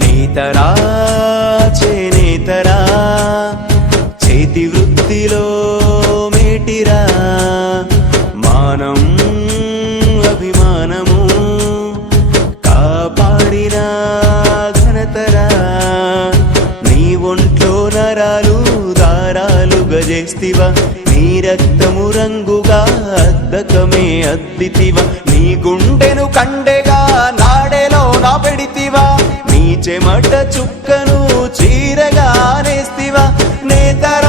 నేతరా చేనేతరా చేతి వృత్తిలో మేటిరా మానం అభిమానము కాపాడిన ఘనతరా నీ ఒంట్లో నరాలు దారాలుగా చేస్తివా నీ రక్తము రంగుగా అద్దకమే అద్దితివా నీ గుండెను కండెగా నాడెలో నా పెడితివా నీ చెమట చుక్కను చీరగా నేస్తివా నేతరా